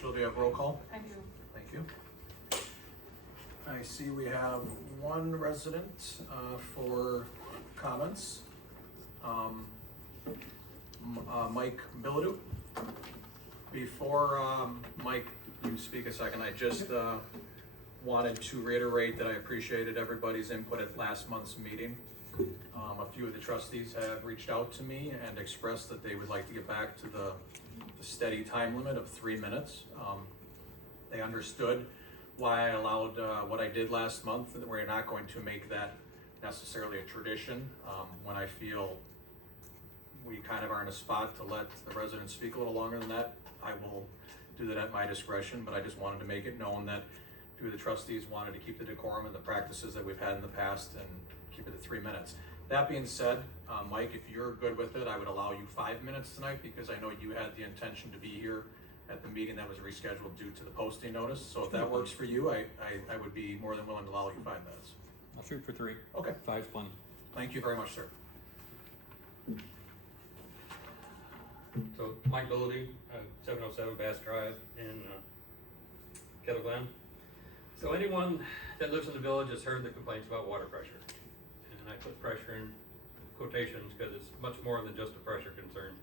Rachel, do you have roll call? I do. Thank you. I see we have one resident for comments. Mike Billetdeaux. Before Mike, you speak a second, I just wanted to reiterate that I appreciated everybody's input at last month's meeting. A few of the trustees have reached out to me and expressed that they would like to get back to the steady time limit of 3 minutes. They understood why I allowed what I did last month, that we're not going to make that necessarily a tradition. When I feel we kind of are in a spot to let the residents speak a little longer than that, I will do that at my discretion, but I just wanted to make it known that a few of the trustees wanted to keep the decorum and the practices that we've had in the past and keep it at 3 minutes. That being said, Mike, if you're good with it, I would allow you 5 minutes tonight because I know you had the intention to be here at the meeting that was rescheduled due to the posting notice. So if that works for you, I would be more than willing to allow you 5 minutes. I'll shoot for 3. Okay. 5's plenty. Thank you very much, sir. So, Mike Billetdeaux, 707 Bass Drive in Kettle Glen. So anyone that lives in the village has heard the complaints about water pressure. And I put pressure in quotations because it's much more than just a pressure concern.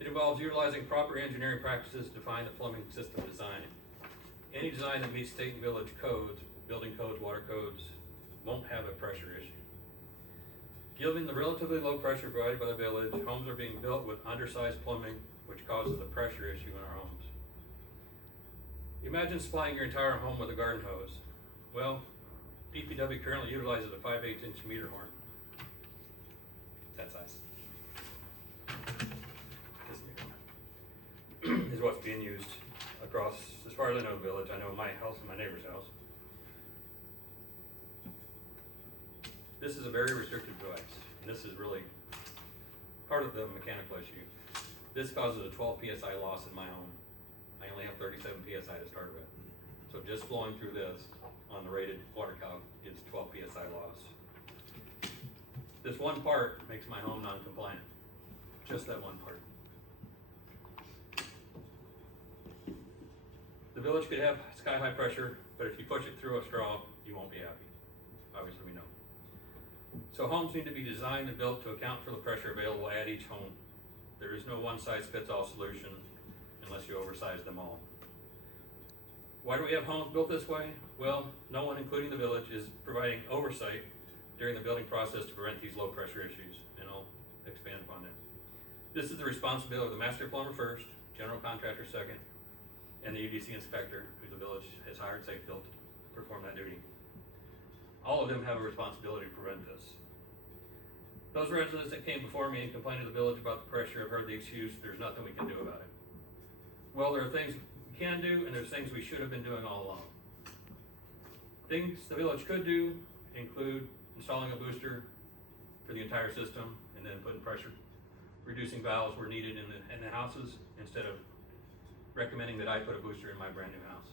It involves utilizing proper engineering practices to define the plumbing system design. Any design that meets state and village codes, building codes, water codes, won't have a pressure issue. Given the relatively low pressure provided by the village, homes are being built with undersized plumbing, which causes a pressure issue in our homes. Imagine supplying your entire home with a garden hose. Well, DPW currently utilizes a 5/8 inch meter horn. That size. This meter horn is what's being used across, as far as I know, the village. I know my house and my neighbor's house. This is a very restricted device, and this is really part of the mechanical issue. This causes a 12 PSI loss in my home. I only have 37 PSI to start with. So just flowing through this on the rated water calc gives 12 PSI loss. This one part makes my home non-compliant. Just that one part. The village could have sky-high pressure, but if you push it through a straw, you won't be happy. Obviously we know. So homes need to be designed and built to account for the pressure available at each home. There is no one-size-fits-all solution unless you oversize them all. Why do we have homes built this way? Well, no one, including the village, is providing oversight during the building process to prevent these low-pressure issues, and I'll expand upon that. This is the responsibility of the master plumber first, general contractor second, and the UDC inspector, who the village has hired Safebuilt to perform that duty. All of them have a responsibility to prevent this. Those residents that came before me and complained to the village about the pressure have heard the excuse, there's nothing we can do about it. Well, there are things we can do, and there's things we should have been doing all along. Things the village could do include installing a booster for the entire system, and then putting pressure reducing valves where needed in the houses, instead of recommending that I put a booster in my brand new house.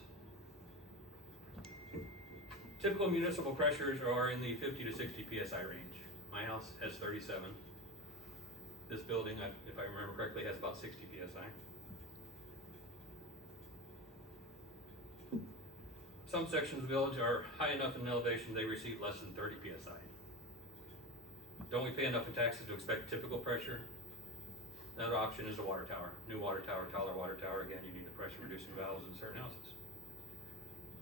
Typical municipal pressures are in the 50 to 60 PSI range. My house has 37. This building, if I remember correctly, has about 60 PSI. Some sections of the village are high enough in elevation they receive less than 30 PSI. Don't we pay enough in taxes to expect typical pressure? Another option is a water tower. New water tower, taller water tower. Again, you need the pressure reducing valves in certain houses.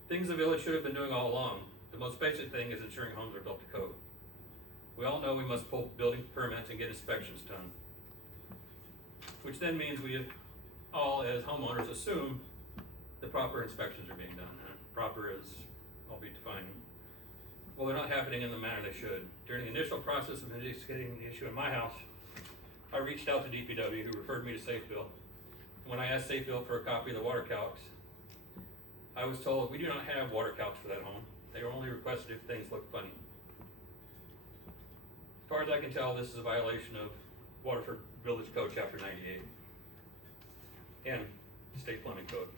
Things the village should have been doing all along. The most basic thing is ensuring homes are built to code. We all know we must pull building permits and get inspections done, which then means we all, as homeowners, assume the proper inspections are being done. Proper is, I'll be defining. Well, they're not happening in the manner they should. During the initial process of investigating the issue in my house, I reached out to DPW, who referred me to Safebuilt. When I asked Safebuilt for a copy of the water calcs, I was told we do not have water calcs for that home. They are only requested if things look funny. As far as I can tell, this is a violation of Waterford Village Code Chapter 98 and State Plumbing Code.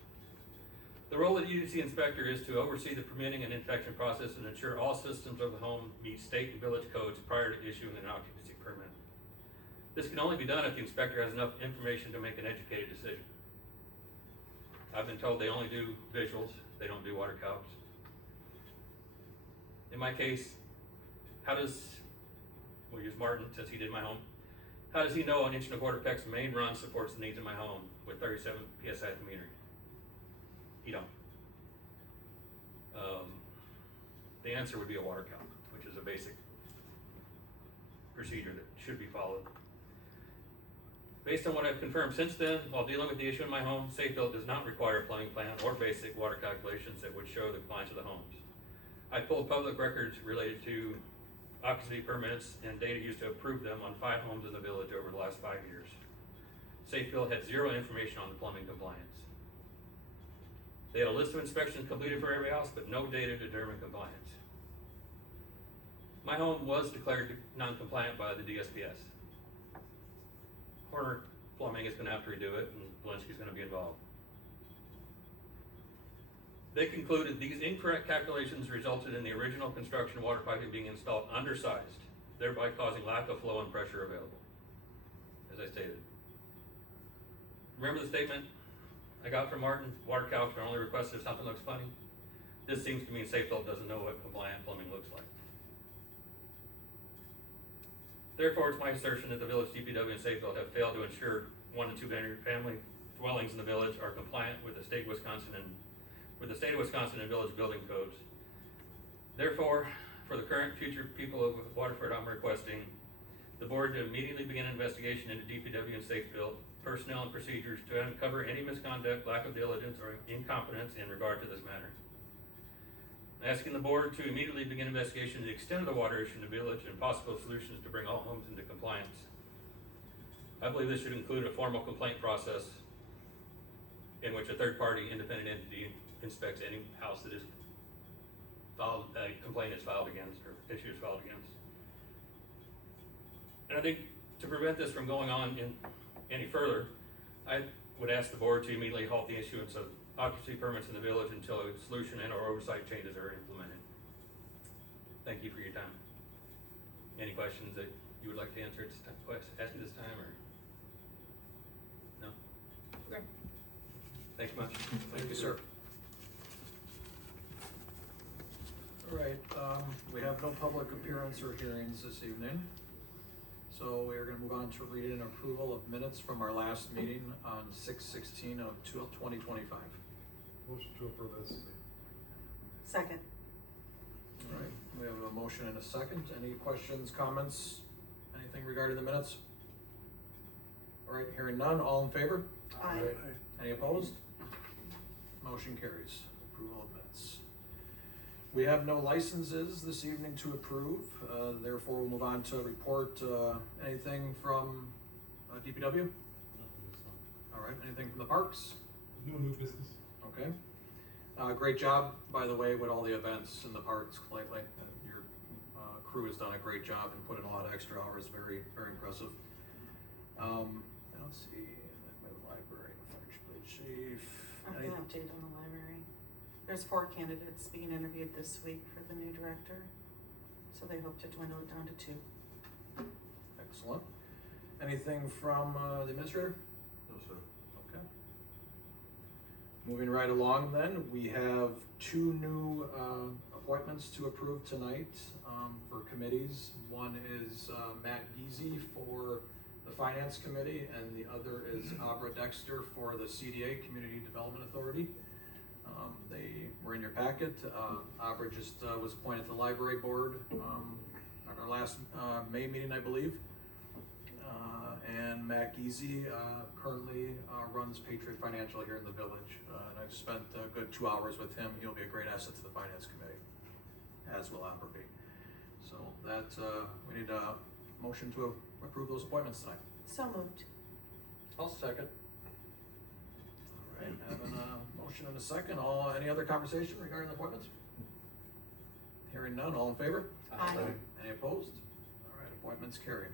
The role of the UDC inspector is to oversee the permitting and inspection process and ensure all systems of the home meet state and village codes prior to issuing an occupancy permit. This can only be done if the inspector has enough information to make an educated decision. I've been told they only do visuals, they don't do water calcs. In my case, we'll use Martin since he did my home. How does he know an 1.25 PEX main run supports the needs of my home with 37 PSI at the meter? He don't. The answer would be a water calc, which is a basic procedure that should be followed. Based on what I've confirmed since then, while dealing with the issue in my home, Safe Built does not require a plumbing plan or basic water calculations that would show the compliance of the homes. I pulled public records related to occupancy permits and data used to approve them on 5 homes in the village over the last 5 years. Safe Built had 0 information on the plumbing compliance. They had a list of inspections completed for every house, but no data to determine compliance. My home was declared non-compliant by the DSPS. Horner Plumbing is gonna have to redo it, and Walensky's gonna be involved. They concluded these incorrect calculations resulted in the original construction water piping being installed undersized, thereby causing lack of flow and pressure available, as I stated. Remember the statement I got from Martin, water calcs are only requested if something looks funny? This seems to mean Safe Built doesn't know what compliant plumbing looks like. Therefore, it's my assertion that the village DPW and Safe Built have failed to ensure 1 and 2 family dwellings in the village are compliant with the state of Wisconsin and village building codes. Therefore, for the current future people of Waterford, I'm requesting the board to immediately begin an investigation into DPW and Safe Built personnel and procedures to uncover any misconduct, lack of diligence, or incompetence in regard to this matter. Asking the board to immediately begin investigation to the extent of the water issue in the village and possible solutions to bring all homes into compliance. I believe this should include a formal complaint process in which a third-party independent entity inspects any house that is filed, a complaint is filed against or issue is filed against. And I think to prevent this from going on any further, I would ask the board to immediately halt the issuance of occupancy permits in the village until a solution and or oversight changes are implemented. Thank you for your time. Any questions that you would like to answer at this time, ask me this time, or? No? Okay. Thanks much. Thank you, sir. All right, we have no public appearance or hearings this evening. So we are gonna move on to reading and approval of minutes from our last meeting on 6/16 of 2025. Motion to approve as. Second. All right, we have a motion and a second. Any questions, comments, anything regarding the minutes? All right, hearing none, all in favor? Aye. Any opposed? Motion carries. Approval of minutes. We have no licenses this evening to approve, therefore we'll move on to report anything from DPW? All right, anything from the parks? No new business. Okay. Great job, by the way, with all the events in the parks lately. Your crew has done a great job and put in a lot of extra hours. Very, very impressive. Let's see, the library, fire chief. I have an update on the library. There's 4 candidates being interviewed this week for the new director, so they hope to dwindle it down to 2. Excellent. Anything from the administrator? No, sir. Okay. Moving right along then, we have 2 new appointments to approve tonight for committees. One is Matt Geezy for the Finance Committee, and the other is Abra Dexter for the CDA, Community Development Authority. They were in your packet. Abra just was appointed to the library board at our last May meeting, I believe. And Matt Geezy currently runs Patriot Financial here in the village. And I've spent a good 2 hours with him. He'll be a great asset to the Finance Committee, as will Abra be. So that, we need a motion to approve those appointments tonight. So moved. I'll second. All right, having a motion and a second. Any other conversation regarding the appointments? Hearing none, all in favor? Aye. Any opposed? All right, appointments carry.